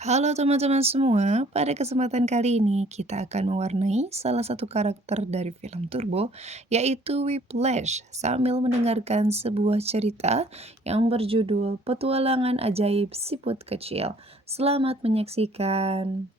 Halo teman-teman semua, pada kesempatan kali ini kita akan mewarnai salah satu karakter dari film Turbo, yaitu Whiplash, sambil mendengarkan sebuah cerita yang berjudul Petualangan Ajaib Siput Kecil. Selamat menyaksikan.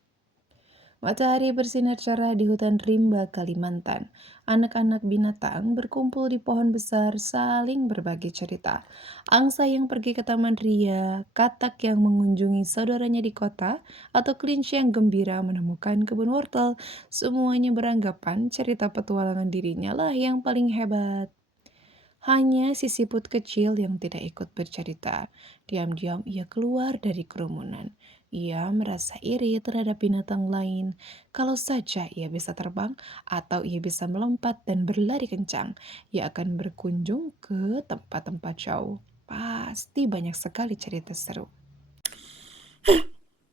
Matahari bersinar cerah di hutan rimba Kalimantan. Anak-anak binatang berkumpul di pohon besar saling berbagi cerita. Angsa yang pergi ke Taman Ria, katak yang mengunjungi saudaranya di kota, atau kelinci yang gembira menemukan kebun wortel. Semuanya beranggapan cerita petualangan dirinya lah yang paling hebat. Hanya si siput kecil yang tidak ikut bercerita. Diam-diam ia keluar dari kerumunan. Ia merasa iri terhadap binatang lain. Kalau saja ia bisa terbang atau ia bisa melompat dan berlari kencang, ia akan berkunjung ke tempat-tempat jauh. Pasti banyak sekali cerita seru.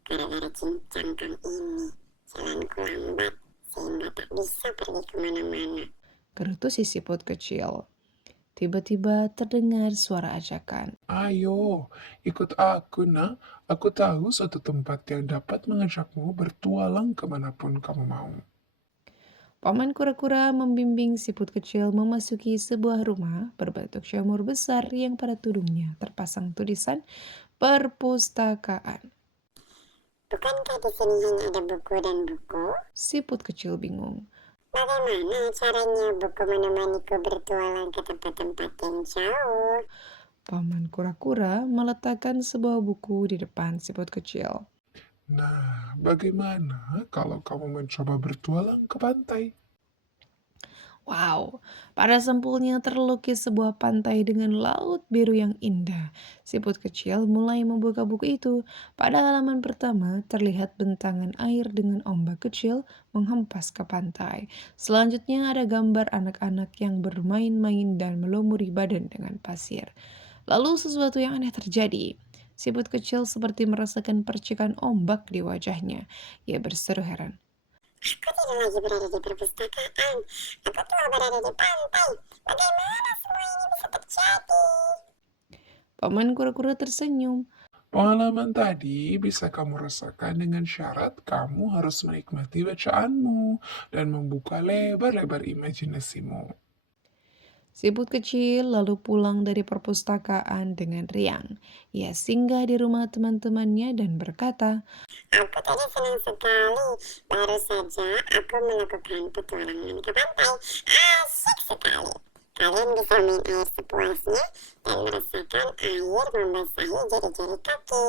Gara-gara cincangkang ini, jalanku lambat sehingga tak bisa pergi kemana-mana. Gerutu si siput kecil. Tiba-tiba terdengar suara ajakan. Ayo, ikut aku nak. Aku tahu suatu tempat yang dapat mengajakmu bertualang kemanapun kamu mau. Paman kura-kura membimbing siput kecil memasuki sebuah rumah berbentuk jamur besar yang pada tudungnya terpasang tulisan perpustakaan. Bukankah di sini hanya ada buku dan buku? Siput kecil bingung. Bagaimana caranya buku menemaniku bertualang ke tempat-tempat yang jauh? Paman kura-kura meletakkan sebuah buku di depan siput kecil. Nah, bagaimana kalau kamu mencoba bertualang ke pantai? Wow, pada sampulnya terlukis sebuah pantai dengan laut biru yang indah. Siput kecil mulai membuka buku itu. Pada halaman pertama terlihat bentangan air dengan ombak kecil menghempas ke pantai. Selanjutnya ada gambar anak-anak yang bermain-main dan melumuri badan dengan pasir. Lalu sesuatu yang aneh terjadi. Siput kecil seperti merasakan percikan ombak di wajahnya. Ia berseru heran. Aku tidak lagi berada di perpustakaan. Aku telah berada di pantai. Bagaimana semua ini bisa terjadi? Paman kura-kura tersenyum. Pengalaman tadi bisa kamu rasakan dengan syarat kamu harus menikmati bacaanmu dan membuka lebar-lebar imajinasimu. Siput kecil lalu pulang dari perpustakaan dengan riang. Ia singgah di rumah teman-temannya dan berkata, Aku tadi senang sekali. Baru saja aku melakukan petualangan ke pantai. Asyik sekali. Kalian bisa main air sepuasnya dan merasakan air membasahi jari-jari kaki.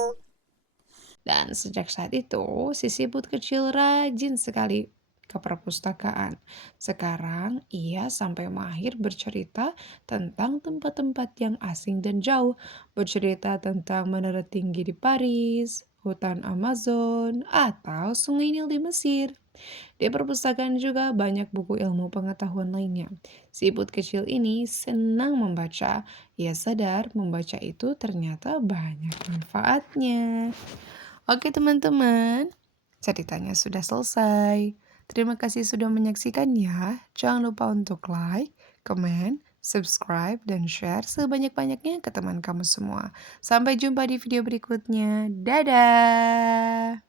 dan sejak saat itu si siput kecil rajin sekali ke perpustakaan. Sekarang ia sampai mahir bercerita tentang tempat-tempat yang asing dan jauh, bercerita tentang menara tinggi di Paris, hutan Amazon, atau sungai Nil di Mesir. Di perpustakaan juga banyak buku ilmu pengetahuan lainnya. Siput kecil ini senang membaca. Ia sadar membaca itu ternyata banyak manfaatnya. Oke teman-teman, ceritanya sudah selesai. Terima kasih sudah menyaksikan ya. Jangan lupa untuk like, comment, subscribe, dan share sebanyak-banyaknya ke teman kamu semua. Sampai jumpa di video berikutnya. Dadah!